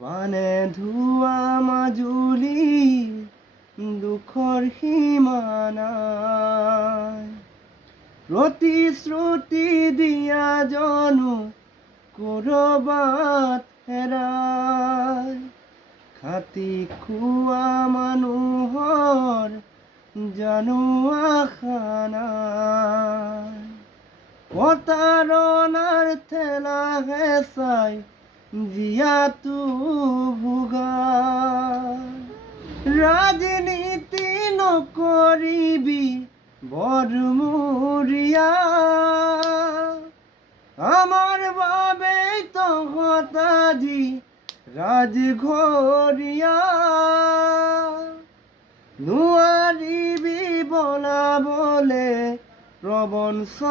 বানে ধোৱা মাজুলী দুখৰ সীমা নাই, প্ৰতিশ্ৰুতি দিয়া জনো কৰবাত হেৰাই, খাটি খোৱা মানুহৰ জানো আশা নাই, প্ৰতাৰণাৰ ঠেলা হেঁচাই জীয়াতো ভোগাই, ৰাজনীতি নকৰিবি বৰমূৰীয়া, আমাৰ বাবে তহঁত আজি ৰাজঘৰীয়া, নোৱাৰিবি বনাবলে প্ৰবঞ্চ